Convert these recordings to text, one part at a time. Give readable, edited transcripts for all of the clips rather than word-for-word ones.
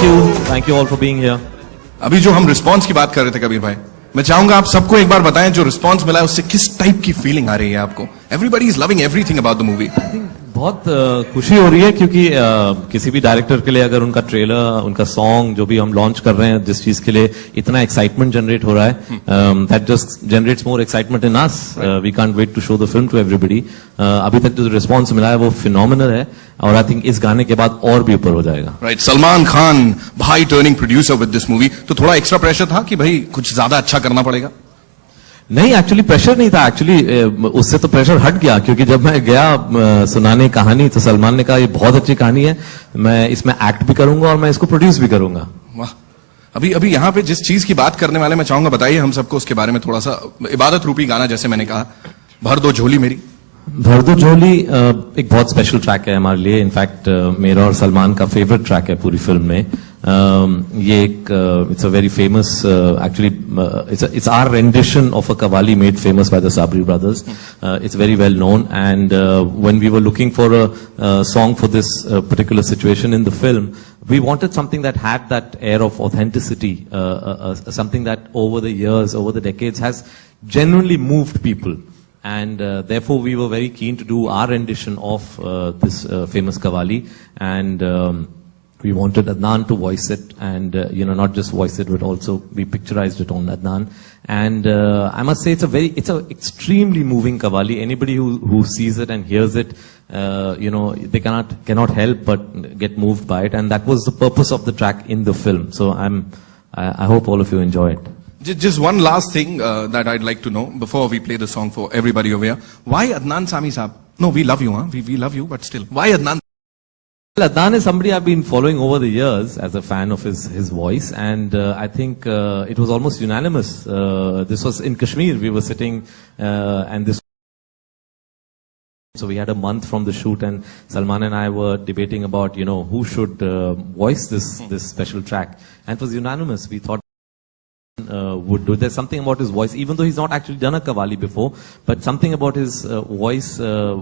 Thank you all for being here. अभी जो हम रिस्पांस की बात कर रहे थे कबीर भाई, मैं चाहूंगा आप सबको एक बार बताएं जो रिस्पांस मिला है उससे किस टाइप की फीलिंग आ रही है आपको. Everybody is loving everything about the movie. बहुत खुशी हो रही है क्योंकि किसी भी डायरेक्टर के लिए अगर उनका ट्रेलर, उनका सॉन्ग जो भी हम लॉन्च कर रहे हैं, जिस चीज के लिए इतना एक्साइटमेंट जनरेट हो रहा है, that just generates more excitement in us. We can't wait to show the film to everybody. अभी तक जो रिस्पॉन्स मिला है वो फिनोमिनल है और आई थिंक इस गाने के बाद और भी ऊपर हो जाएगा. राइट. सलमान खान भाई turning producer with this movie, तो थोड़ा एक्स्ट्रा प्रेशर था कि भाई कुछ ज्यादा अच्छा करना पड़ेगा? नहीं, एक्चुअली प्रेशर नहीं था. एक्चुअली उससे तो प्रेशर हट गया क्योंकि जब मैं गया सुनाने कहानी तो सलमान ने कहा ये बहुत अच्छी कहानी है, मैं इसमें एक्ट भी करूंगा और मैं इसको प्रोड्यूस भी करूंगा. वाह. अभी यहाँ पे जिस चीज की बात करने वाले मैं चाहूंगा बताइए हम सबको उसके बारे में थोड़ा सा. इबादत रूपी गाना, जैसे मैंने कहा, भर दो झोली मेरी. भर दो झोली एक बहुत स्पेशल ट्रैक है हमारे लिए. इनफैक्ट मेरा और सलमान का फेवरेट ट्रैक है पूरी फिल्म में. ये एक it's a very famous, actually it's our rendition of a qawwali made famous by the Sabri brothers. It's very well known, and when we were looking for a song for this particular situation in the film, we wanted something that had that air of authenticity, something that over the years, over the decades has genuinely moved people. And therefore we were very keen to do our rendition of this famous qawwali, and we wanted Adnan to voice it, and not just voice it but also we picturized it on Adnan. And I must say it's a extremely moving qawwali. Anybody who sees it and hears it, they cannot help but get moved by it, and that was the purpose of the track in the film. So I hope all of you enjoy it. Just one last thing that I'd like to know before we play the song for everybody over here. Why Adnan Sami Saab? No, we love you, huh? We love you, but still. Why Adnan? Well, Adnan is somebody I've been following over the years as a fan of his voice, and I think it was almost unanimous. This was in Kashmir. We were sitting and this. So we had a month from the shoot, and Salman and I were debating about who should voice this special track, and it was unanimous. We thought would do. There's something about his voice, even though he's not actually done a qawwali before, but something about his voice,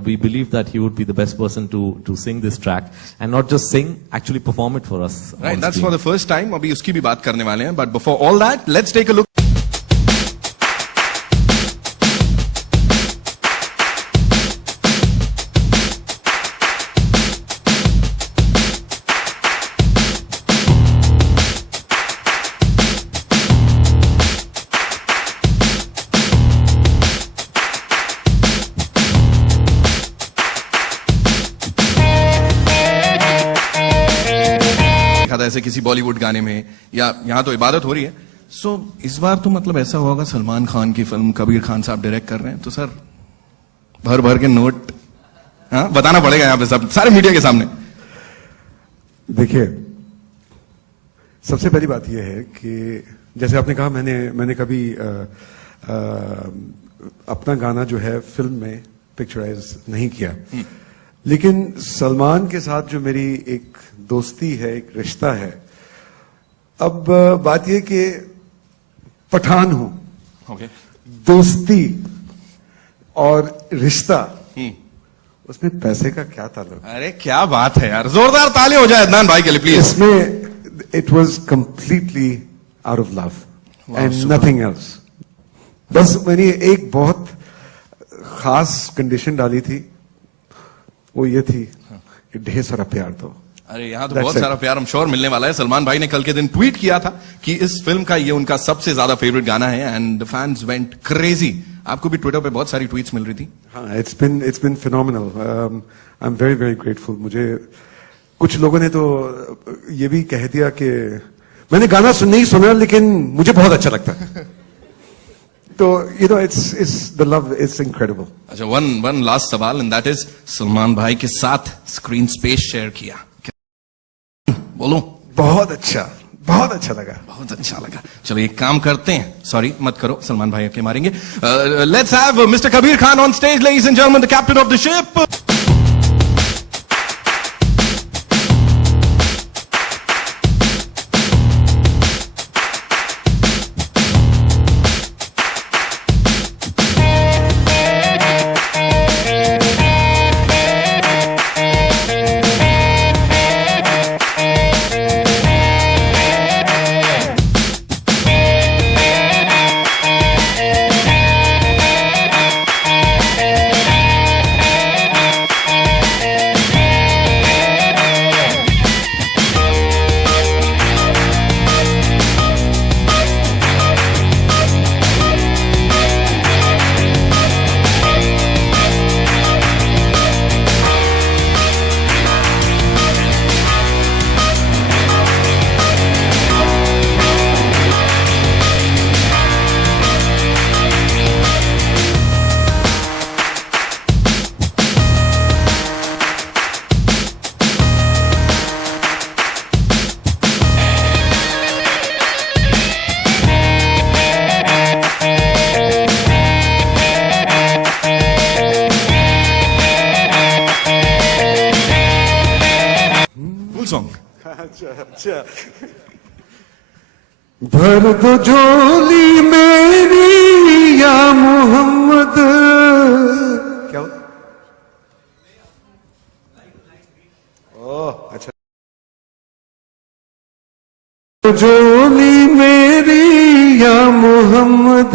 we believe that he would be the best person to sing this track, and not just sing, actually perform it for us. Right, that's for the first time. Abhi uski bhi baat karne wale hain, but before all that, let's take a look. ऐसे किसी बॉलीवुड गाने में, या यहाँ तो इबादत हो रही है. सो इस बार तो मतलब ऐसा होगा सलमान खान की फिल्म कबीर खान साहब डायरेक्ट कर रहे हैं, तो सर भर भर के नोट बताना पड़ेगा यहाँ पे सब सारे मीडिया के सामने. देखिए, सबसे पहली बात यह है कि जैसे आपने कहा, मैंने कभी अपना गाना जो है फिल्म में पिक्चराइज नहीं किया, लेकिन सलमान के साथ जो मेरी एक दोस्ती है, एक रिश्ता है. अब बात यह कि पठान हूं, दोस्ती और रिश्ता, उसमें पैसे का क्या ताल्लुक? अरे क्या बात है यार, जोरदार ताली हो जाए अदनान भाई के लिए प्लीज. इसमें it was completely out of love and nothing else. बस मैंने एक बहुत खास कंडीशन डाली थी, वो ये थी कि ढेर सारा प्यार दो. अरे यहाँ तो बहुत सारा प्यार हम श्योर मिलने वाला है. सलमान भाई ने कल के दिन ट्वीट किया था कि इस फिल्म का ये उनका सबसे ज्यादा फेवरेट गाना है, and the fans went crazy. आपको भी ट्विटर पे बहुत सारी ट्वीट्स मिल रही थी. हाँ, it's been phenomenal. I am very very grateful. मुझे कुछ लोगों ने तो ये भी कह दिया कि मैंने गाना नहीं सुना लेकिन मुझे बहुत अच्छा लगता है. तो it's the love is incredible. अच्छा, one last सवाल, and that is सलमान भाई के साथ स्क्रीन स्पेस शेयर किया, बोलो. बहुत अच्छा लगा, बहुत अच्छा लगा. चलो एक काम करते हैं, सॉरी मत करो, सलमान भाई के मारेंगे. Let's have mister Kabir Khan on stage, ladies and gentleman, the captain of the ship. Song. अच्छा अच्छा. भर दो झोली मेरी या मोहम्मद. क्या हुआ? ओह अच्छा. झोली मेरी या मोहम्मद,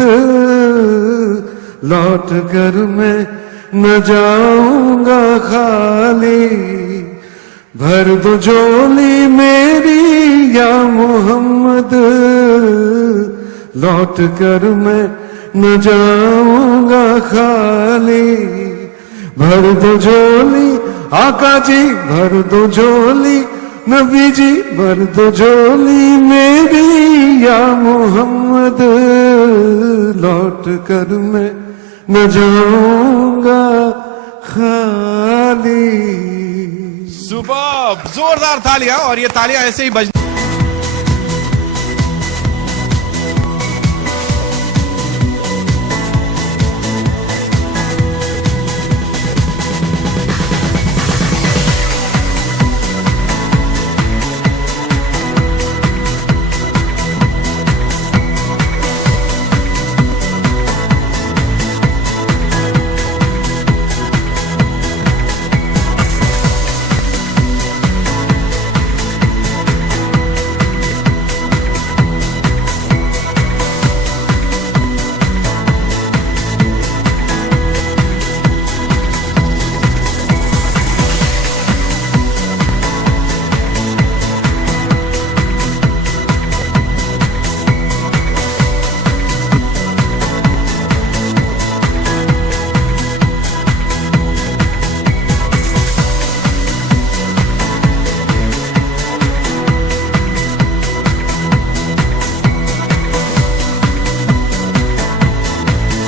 लौट कर मैं न जाऊंगा खाली. भर दो झोली मेरी या मोहम्मद, लौट कर मैं न जाऊंगा खाली. भर दो झोली आका जी, भर दो झोली नबी जी, भर दो झोली मेरी या मोहम्मद, लौट कर मैं न जाऊंगा खाली. सुपर, जोरदार तालियां. और ये तालियां ऐसे ही बज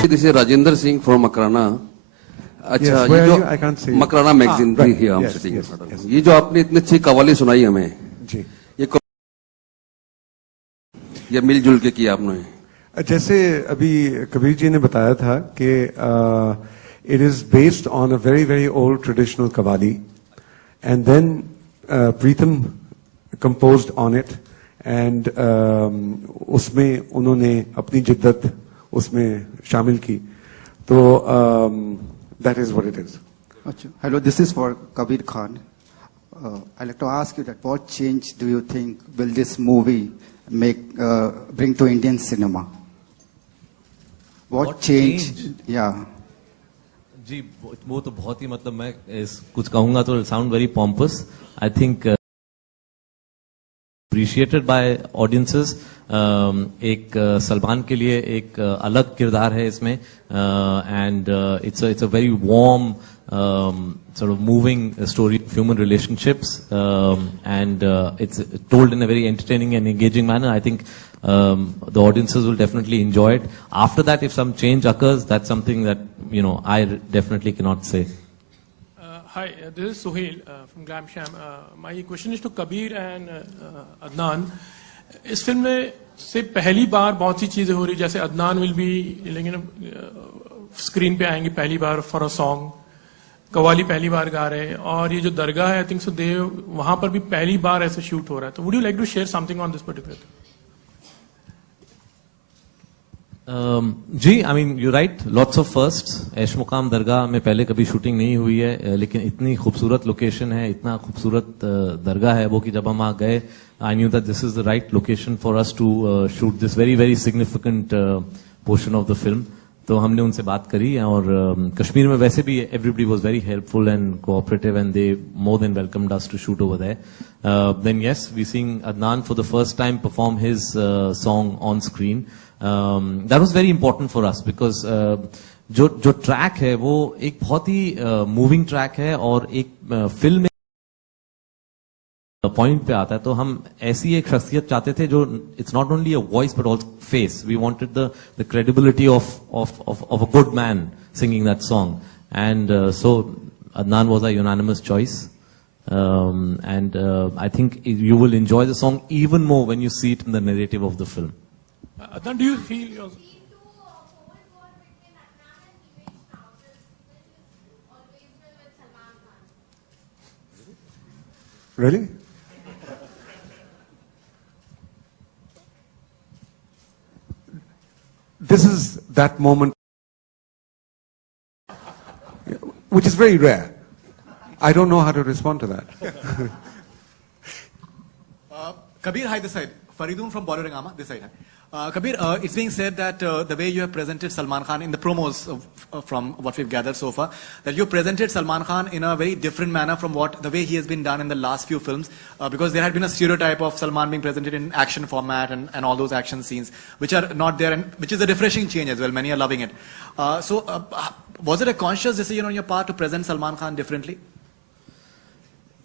This is Rajendra Singh from Makrana. अच्छा, Yes, ये where जो are you? I can't see you. Makrana magazine right. Here I am Yes, sitting. yes, yes. ये जो आपने इतनी अच्छी कवाली सुनाई हमें, जी. ये मिलजुल के किया आपने. जैसे अभी कबीर जी ने बताया था कि it is based on a very very old traditional qawwali, and then Pritam composed on it, and उसमें उन्होंने अपनी जिद्दत उसमें शामिल की. तो that is what it is. Achha. Hello, this is for Kabir Khan. I'd like to ask you that what change do you think will this movie bring to Indian cinema? What change? Yeah. जी वो तो बहुत ही मतलब मैं कुछ कहूंगा तो sound very pompous. I think appreciated by audiences. एक सलमान के लिए एक अलग किरदार है इसमें, and it's a very warm sort of moving story of human relationships, and it's told in a very entertaining and engaging manner. I think the audiences will definitely enjoy it. After that, if some change occurs, that's something that I definitely cannot say. Hi, this is Suhail from Glamsham. My question is to Kabir and Adnan. इस film में से पहली बार बहुत सी चीजें हो रही, जैसे Adnan will be लेकिन स्क्रीन पे आएंगे पहली बार फॉर अ सॉन्ग, कवाली पहली बार गा रहे हैं, और ये जो दरगाह है आई थिंक सो देव वहां पर भी पहली बार ऐसे शूट हो रहा है. तो would you like to share something on this particular? जी, I mean you right, lots of firsts. Aishmuqam दरगाह में पहले कभी शूटिंग नहीं हुई है, लेकिन इतनी खूबसूरत लोकेशन है, इतना खूबसूरत दरगाह है वो कि जब हम वहां गए, I knew that this is the right location for us to shoot this very very significant portion of the film. तो हमने उनसे बात करी, और कश्मीर में वैसे भी everybody was very helpful and cooperative, and they more than welcomed us to shoot over there. Then yes, we seeing Adnan for the first time perform his song on screen. That was very important for us because जो track है वो एक बहुत ही moving track है, और एक film point पे आता है. तो हम ऐसी एक शख्सियत चाहते थे जो it's not only a voice but also face. We wanted the credibility of a good man singing that song, and so Adnan was a unanimous choice, and I think you will enjoy the song even more when you see it in the narrative of the film. Adnan, do you feel Really? that moment, which is very rare. I don't know how to respond to that. Kabir, hi, this side. Faridun from Bolorangama, this side. Kabir, it's being said that the way you have presented Salman Khan in the promos from what we've gathered so far, that you presented Salman Khan in a very different manner from the way he has been done in the last few films, because there had been a stereotype of Salman being presented in action format and all those action scenes, which are not there, and which is a refreshing change as well. Many are loving it. Was it a conscious decision on your part to present Salman Khan differently?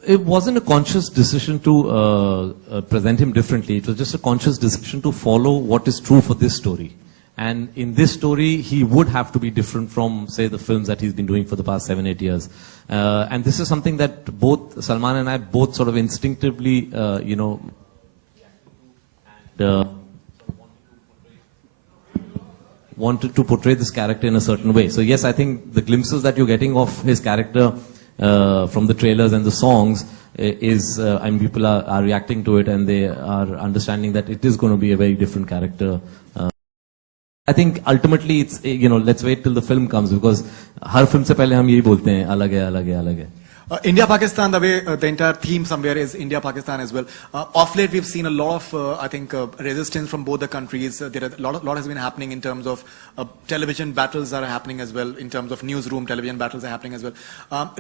It wasn't a conscious decision to present him differently. It was just a conscious decision to follow what is true for this story. And in this story, he would have to be different from, say, the films that he's been doing for the past 7-8 years. And this is something that both Salman and I both sort of instinctively, wanted to portray this character in a certain way. So yes, I think the glimpses that you're getting of his character from the trailers and the songs and people are reacting to it, and they are understanding that it is going to be a very different character. I think ultimately it's, let's wait till the film comes, because her film से पहले हम यही बोलते हैं, अलग है, अलग है, अलग है. India-Pakistan, the way the entire theme somewhere is India-Pakistan as well. Off late, we've seen a lot of, resistance from both the countries. There are a lot has been happening in terms of television battles are happening as well, in terms of newsroom television battles are happening as well.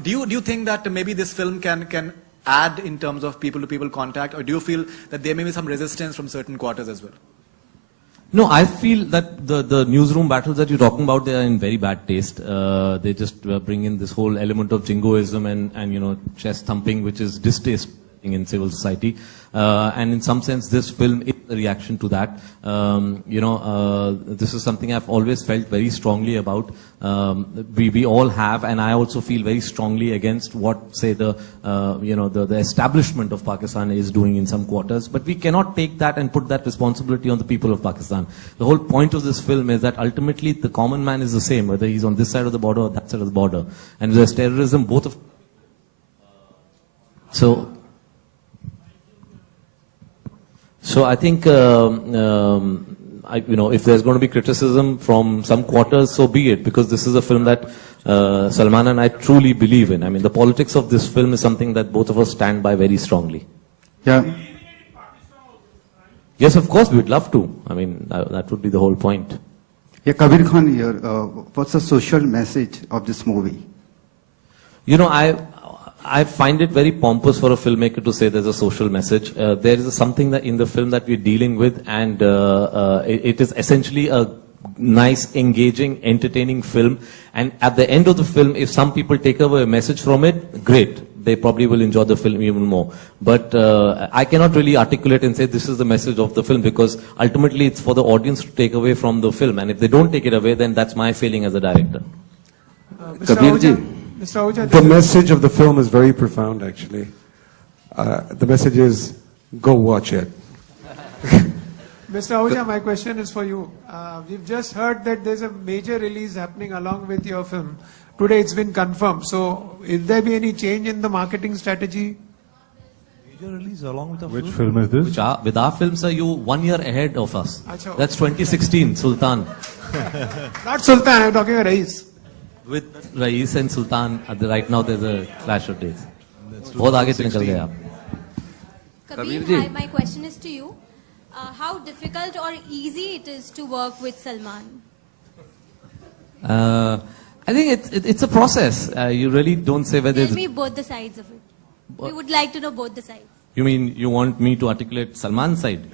Do you think that maybe this film can add in terms of people-to-people contact, or do you feel that there may be some resistance from certain quarters as well? No, I feel that the newsroom battles that you're talking about, they are in very bad taste. They just bring in this whole element of jingoism and chest thumping, which is distasteful in civil society. And in some sense, this film is a reaction to that. This is something I've always felt very strongly about. We all have, and I also feel very strongly against what, say, the establishment of Pakistan is doing in some quarters. But we cannot take that and put that responsibility on the people of Pakistan. The whole point of this film is that ultimately the common man is the same, whether he's on this side of the border or that side of the border. And there's terrorism, both of. So I think, if there's going to be criticism from some quarters, so be it, because this is a film that Salman and I truly believe in. I mean, the politics of this film is something that both of us stand by very strongly. Yeah. Yes, of course, we'd love to. I mean, that would be the whole point. Yeah, Kabir Khan here. What's the social message of this movie? I find it very pompous for a filmmaker to say there's a social message. There is something that in the film that we're dealing with, and it is essentially a nice, engaging, entertaining film. And at the end of the film, if some people take away a message from it, great. They probably will enjoy the film even more. But I cannot really articulate and say this is the message of the film, because ultimately it's for the audience to take away from the film. And if they don't take it away, then that's my feeling as a director. Kabir ji. Mr. Ahuja, The message of the film is very profound, actually. The message is, go watch it. Mr. Ahuja, my question is for you. We've just heard that there's a major release happening along with your film. Today it's been confirmed. So, will there be any change in the marketing strategy? Major release along with Which film is this? With our films, are you 1 year ahead of us? Achha. That's 2016, Sultan. Not Sultan, I'm talking about Rais. With Rais and Sultan, right now there's a clash of days. बहुत आगे से निकल गए आप. Kabir, hi, my question is to you. How difficult or easy it is to work with Salman? I think it's a process. You really don't say whether Tell me both the sides of it. We would like to know both the sides. You mean you want me to articulate Salman's side?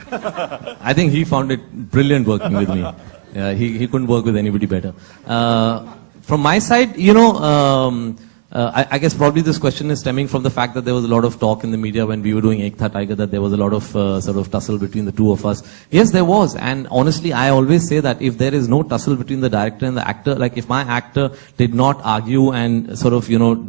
I think he found it brilliant working with me. He couldn't work with anybody better. From my side, I guess probably this question is stemming from the fact that there was a lot of talk in the media when we were doing Ek Tha Tiger, that there was a lot of sort of tussle between the two of us. Yes, there was. And honestly, I always say that if there is no tussle between the director and the actor, like if my actor did not argue and sort of,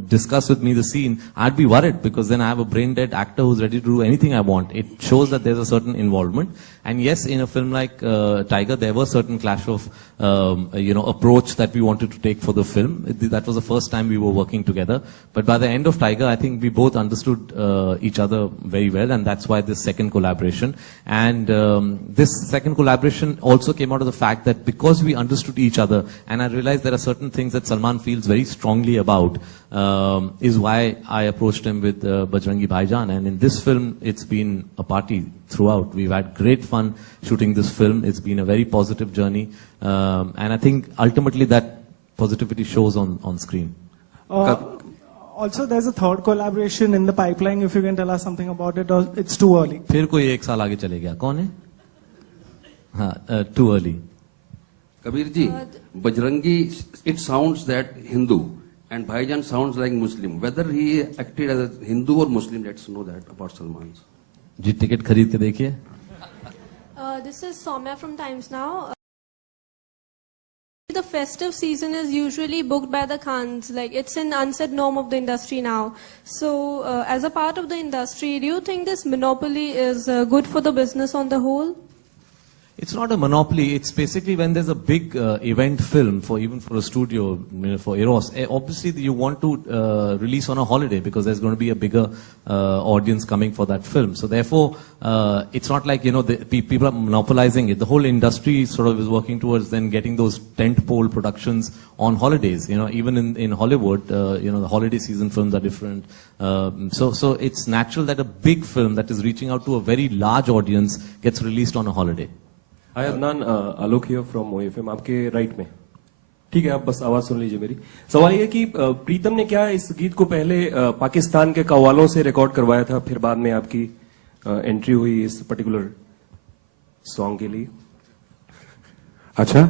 discuss with me the scene, I'd be worried, because then I have a brain dead actor who's ready to do anything I want. It shows that there's a certain involvement. And yes, in a film like Tiger, there was certain clash of, approach that we wanted to take for the film. That was the first time we were working together. But by the end of Tiger, I think we both understood each other very well, and that's why this second collaboration. And this second collaboration also came out of the fact that because we understood each other, and I realized there are certain things that Salman feels very strongly about, is why I approached him with Bajrangi Bhaijaan. And in this film, it's been a party throughout. We've had great fun shooting this film. It's been a very positive journey. And I think ultimately that positivity shows on screen. Also, there's a third collaboration in the pipeline. If you can tell us something about it, or it's too early. फिर कोई एक साल आगे चले गया कौन है हाँ too early. Kabir ji, Bajrangi, it sounds that Hindu and Bhaijan sounds like Muslim. Whether he acted as a Hindu or Muslim, let's know that about Salman. जी टिकट खरीद के देखिए. This is Soumya from Times Now. The festive season is usually booked by the Khans. Like, it's an unsaid norm of the industry now. So, as a part of the industry, do you think this monopoly is good for the business on the whole? It's not a monopoly. It's basically when there's a big event film for even for a studio, for Eros. Obviously, you want to release on a holiday because there's going to be a bigger audience coming for that film. So therefore, it's not like people are monopolizing it. The whole industry sort of is working towards then getting those tentpole productions on holidays. Even in Hollywood, the holiday season films are different. So it's natural that a big film that is reaching out to a very large audience gets released on a holiday. Hi Adnan, Alok here from OFM. आपके right में, ठीक है, आप बस आवाज सुन लीजिए मेरी. सवाल ये है कि प्रीतम ने क्या इस गीत को पहले पाकिस्तान के कव्वालों से रिकॉर्ड करवाया था, फिर बाद में आपकी एंट्री हुई इस पर्टिकुलर सॉन्ग के लिए? अच्छा,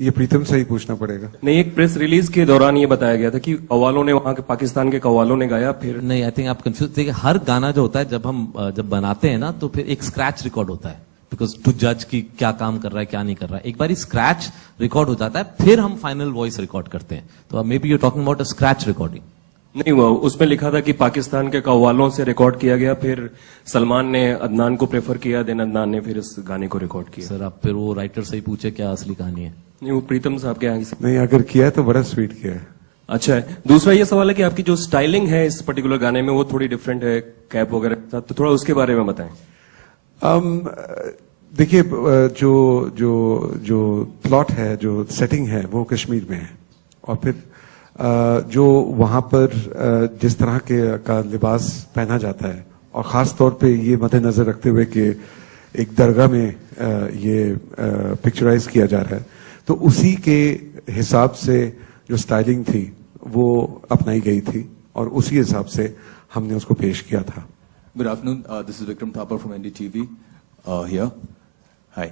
ये प्रीतम से ही पूछना पड़ेगा. नहीं, एक प्रेस रिलीज के दौरान ये बताया गया था कि कव्वालों ने, वहां के पाकिस्तान के कव्वालों ने गाया. फिर नहीं, आई थिंक आप कंफ्यूज. देखिए, हर गाना जो होता है जब बनाते हैं ना, तो फिर एक स्क्रैच रिकॉर्ड होता है, बिकॉज टू जज की क्या काम कर रहा है क्या नहीं कर रहा है. एक बार स्क्रैच रिकॉर्ड हो जाता है, फिर हम फाइनल वॉइस रिकॉर्ड करते हैं. तो may be you talking about a scratch recording. नहीं, उसमें लिखा था कि पाकिस्तान के कव्वालों से रिकॉर्ड किया गया, फिर सलमान ने अदनान को प्रेफर किया, देन अदनान ने फिर इस गाने को रिकॉर्ड किया. सर, आप फिर वो राइटर से ही पूछे क्या असली कहानी है. नहीं, वो प्रीतम साहब के यहाँ नहीं, अगर किया है तो बड़ा स्वीट किया है. अच्छा है. दूसरा ये सवाल है कि आपकी जो स्टाइलिंग है इस पर्टिकुलर गाने में वो थोड़ी डिफरेंट है, कैप वगैरह, तो थोड़ा उसके बारे में बताएं. देखिए, जो प्लॉट है, जो सेटिंग है, वो कश्मीर में है. और फिर जो वहां पर जिस तरह का लिबास पहना जाता है, और खास तौर पे ये मद्देनजर रखते हुए कि एक दरगाह में ये पिक्चराइज किया जा रहा है, तो उसी के हिसाब से जो स्टाइलिंग थी वो अपनाई गई थी, और उसी हिसाब से हमने उसको पेश किया था. Good afternoon. This is Vikram Thapar from NDTV here. Hi.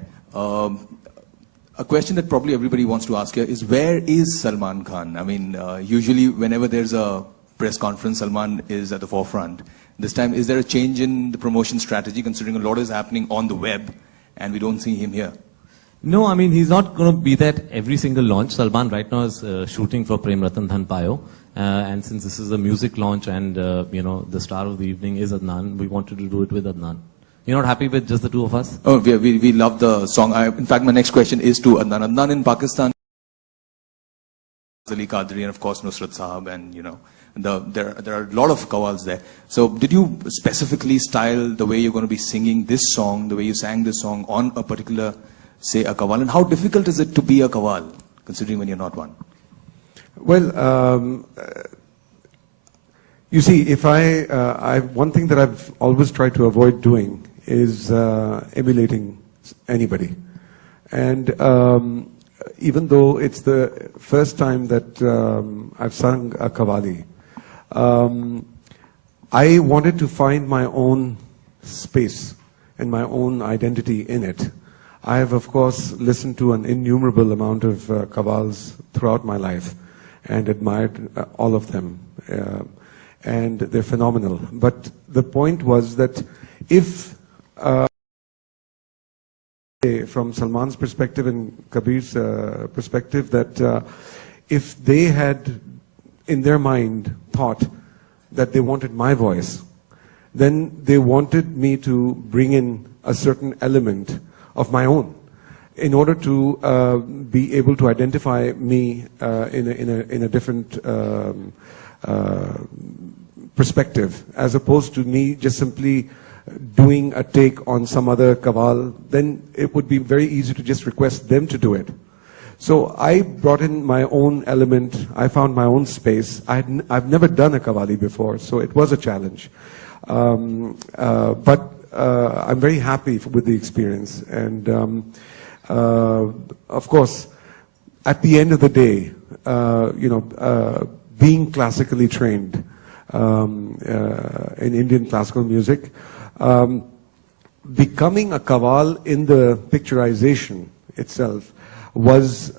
A question that probably everybody wants to ask here is, where is Salman Khan? I mean, usually whenever there's a press conference, Salman is at the forefront. This time, is there a change in the promotion strategy, considering a lot is happening on the web and we don't see him here? No, I mean, he's not going to be there at every single launch. Salman right now is shooting for Prem Ratan Dhan Payo. And since this is a music launch and, the star of the evening is Adnan, we wanted to do it with Adnan. You're not happy with just the two of us? Oh, we love the song. In fact, my next question is to Adnan. Adnan, in Pakistan, Ali Qadri and of course Nusrat Sahab, and there are a lot of qawwals there. So did you specifically style the way you're going to be singing this song, the way you sang this song on a particular, say, a qawwal? And how difficult is it to be a qawwal, considering when you're not one? Well, you see, if one thing that I've always tried to avoid doing is emulating anybody. And even though it's the first time that I've sung a qawwali, I wanted to find my own space and my own identity in it. I have, of course, listened to an innumerable amount of qawwals throughout my life and admired all of them. And they're phenomenal. But the point was that if, from Salman's perspective and Kabir's perspective, that if they had in their mind thought that they wanted my voice, then they wanted me to bring in a certain element of my own. in order to be able to identify me in a different perspective, as opposed to me just simply doing a take on some other Qawwal, then it would be very easy to just request them to do it. So I brought in my own element. I found my own space. I've never done a Qawwali before, so it was a challenge. But I'm very happy with the experience. And of course, at the end of the day, being classically trained in Indian classical music, becoming a Qawwal in the picturization itself was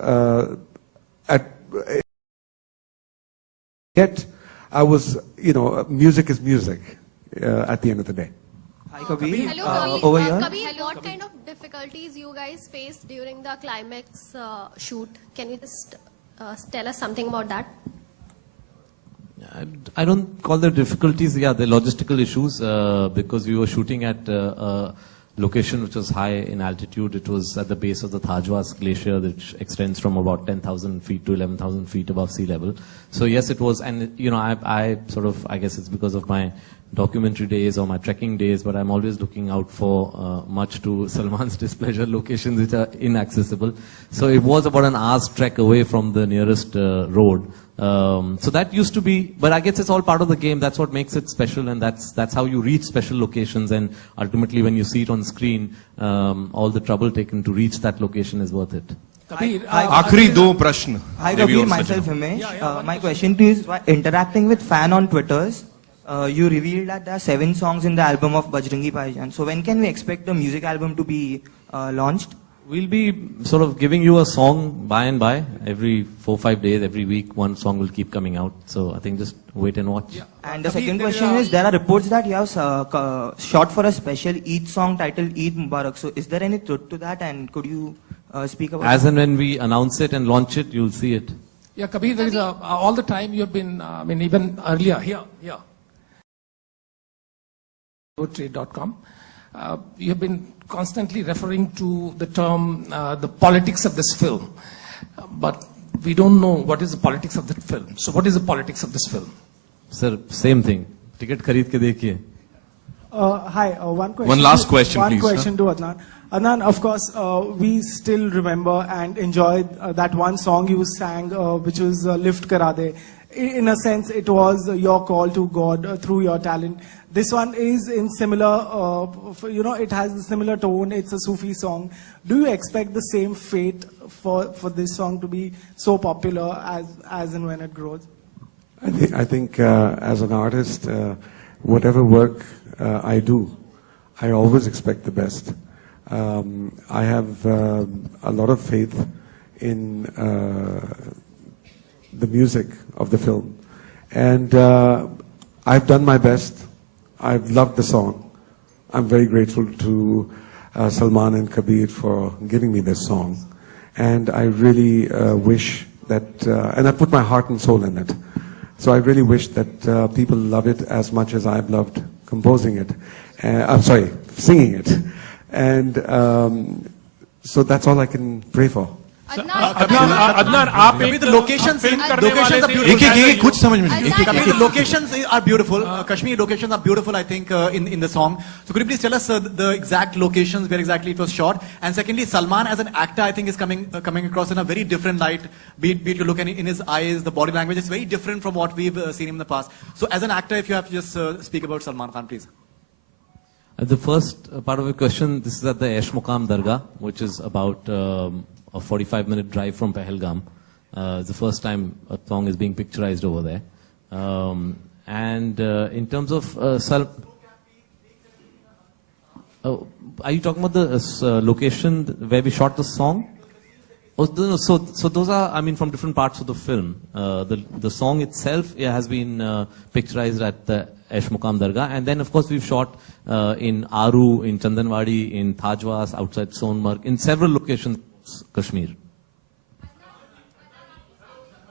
yet I was, music is music at the end of the day. Hi Kabir. Hello, Kabir. Over here. Kabir, what kind of difficulties you guys faced during the climax shoot? Can you just tell us something about that? I don't call them difficulties. Yeah, they're logistical issues because we were shooting at a location which was high in altitude. It was at the base of the Thajwas glacier, which extends from about 10,000 feet to 11,000 feet above sea level. So yes, it was. And I guess it's because of my documentary days or my trekking days, but I'm always looking out for, much to Salman's displeasure, locations which are inaccessible. So it was about an hour's trek away from the nearest road. So that used to be, but I guess it's all part of the game. That's what makes it special, and that's how you reach special locations. And ultimately, when you see it on screen, all the trouble taken to reach that location is worth it. Kabir, आखिरी दो प्रश्न. Hi Kabir, myself Himesh. My question to you is, while interacting with fan on Twitters, you revealed that there are 7 songs in the album of Bajrangi Bhaijaan. So when can we expect the music album to be launched? We'll be sort of giving you a song by and by. Every 4-5 days, every week, one song will keep coming out. So I think just wait and watch. Yeah. And the second question is, there are reports that you have shot for a special Eid song titled Eid Mubarak. So is there any truth to that, and could you speak about As and when we announce it and launch it, you'll see it. Yeah, Kabir, there is all the time you've been, even earlier, here. Trade.com. You have been constantly referring to the term, the politics of this film. But we don't know what is the politics of the film. So what is the politics of this film? Sir, same thing. Ticket khareed ke dekhiye. Hi, one question. One last question, please. One question to Adnan. Adnan, of course, we still remember and enjoy that one song you sang, which was Lift Kara De. In a sense, it was your call to God through your talent. This one is in similar, it has a similar tone. It's a Sufi song. Do you expect the same fate for this song to be so popular as and when it grows? I think as an artist, whatever work I do, I always expect the best. I have a lot of faith in the music of the film. And I've done my best. I've loved the song. I'm very grateful to Salman and Kabir for giving me this song. And I really wish that, and I put my heart and soul in it. So I really wish that people love it as much as I've loved composing it. Singing it. And so that's all I can pray for. Adnan, आप एक the locations film are करने वाले थे. एक कुछ समझ में नहीं. Kabir, the locations are beautiful. Kashmiri locations are beautiful, I think, in the song. So could you please tell us the exact locations where exactly it was shot? And secondly, Salman as an actor, I think, is coming across in a very different light. Be it you look in his eyes, the body language is very different from what we've seen him in the past. So as an actor, if you have to just speak about Salman Khan, please. The first part of the question, this is at the Esh Muqam Dargah, which is about a 45-minute drive from Pahalgam. It's the first time a song is being picturized over there. In terms of are you talking about the location where we shot the song? Oh, so those are, from different parts of the film. The song itself has been picturized at the Esh Muqam Dargah, and then of course we've shot in Aru, in Chandanwadi, in Thajwas, outside Sonmarg, in several locations, Kashmir.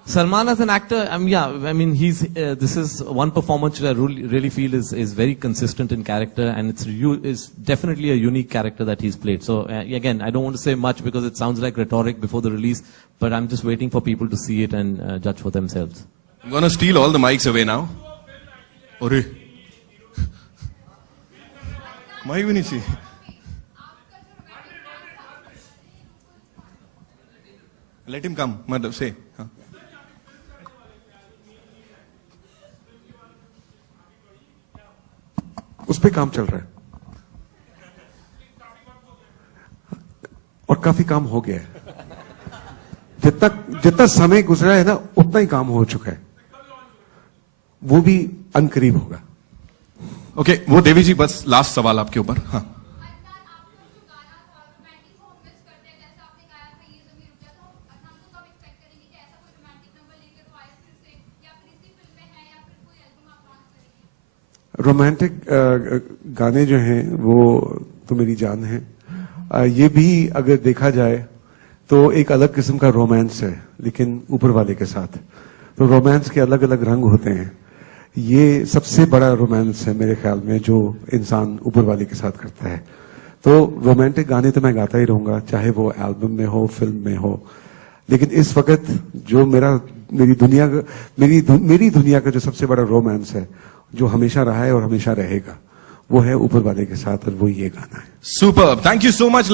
Salman as an actor, I mean, he's this is one performance that I really feel is very consistent in character, and is definitely a unique character that he's played. So again, I don't want to say much because it sounds like rhetoric before the release, but I'm just waiting for people to see it and judge for themselves. I'm gonna steal all the mics away now. Ore. Mic भी नहीं चाहिए. Let him come. मतलब say. हाँ. उस पे काम चल रहा है और काफी काम हो गया है. जितना समय गुजरा है ना, उतना ही काम हो चुका है. वो भी अनकरीब होगा. ओके, वो देवी जी बस लास्ट सवाल आपके ऊपर. हाँ. रोमांटिक गाने जो हैं वो तो मेरी जान है. ये भी अगर देखा जाए तो एक अलग किस्म का रोमांस है, लेकिन ऊपर वाले के साथ. तो रोमांस के अलग अलग रंग होते हैं. ये सबसे बड़ा रोमांस है मेरे ख्याल में जो इंसान ऊपर वाले के साथ करता है. तो रोमांटिक गाने तो मैं गाता ही रहूंगा, चाहे वो एल्बम में हो, फिल्म में हो. लेकिन इस वक्त जो मेरी दुनिया का जो सबसे बड़ा रोमांस है, जो हमेशा रहा है और हमेशा रहेगा, वो है ऊपर वाले के साथ, और वो ये गाना है. Super. Thank you so much.